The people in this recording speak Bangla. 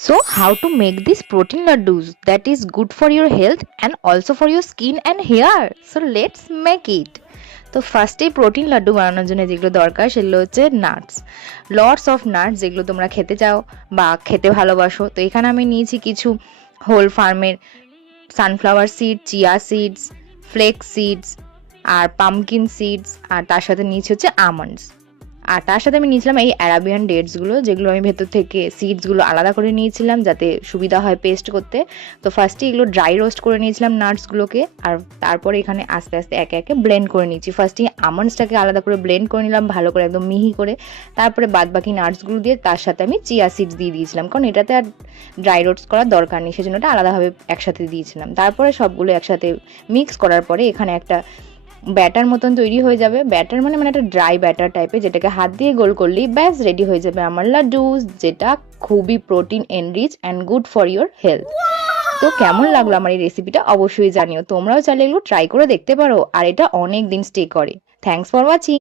So, how to make these protein laddus that is good for your health and also for your skin and hair? So, let's make it. তো ফার্স্টেই প্রোটিন লাড্ডু বানানোর জন্য যেগুলো দরকার সেগুলো হচ্ছে নাটস, লটস অফ নাটস যেগুলো তোমরা খেতে চাও বা খেতে ভালোবাসো। তো এখানে আমি নিয়েছি কিছু হোল ফার্মের sunflower seed, chia seeds, flax seeds আর পামকিন সিডস, আর তার সাথে নিয়েছি হচ্ছে আমন্ডস। আর তার সাথে আমি নিয়েছিলাম এই অ্যারাবিয়ান ডেটসগুলো, যেগুলো আমি ভেতর থেকে সিডসগুলো আলাদা করে নিয়েছিলাম যাতে সুবিধা হয় পেস্ট করতে। তো ফার্স্টে এগুলো ড্রাই রোস্ট করে নিয়েছিলাম নাটসগুলোকে, আর তারপরে এখানে আস্তে আস্তে একে একে ব্লেন্ড করে নিচ্ছি। ফার্স্টে আমন্ডসটাকে আলাদা করে ব্লেন্ড করে নিলাম ভালো করে, একদম মিহি করে। তারপরে বাদ বাকি নাটসগুলো দিয়ে তার সাথে আমি চিয়া সিডস দিয়ে দিয়েছিলাম, কারণ এটাতে আর ড্রাই রোস্ট করার দরকার নেই, সেজন্য এটা আলাদাভাবে একসাথে দিয়েছিলাম। তারপরে সবগুলো একসাথে মিক্স করার পরে এখানে একটা ব্যাটার মতন তৈরি হয়ে যাবে। ব্যাটার মানে একটা ড্রাই ব্যাটার টাইপের, যেটাকে হাত দিয়ে গোল করলেই ব্যাস রেডি হয়ে যাবে আমার লাড্ডুস, যেটা খুবই protein enrich and good for your health. তো কেমন লাগলো আমার এই রেসিপিটা অবশ্যই জানিও, তোমরাও চাইলে এগুলো ট্রাই করে দেখতে পারো, আর এটা অনেক দিন স্টে করে। Thanks for watching.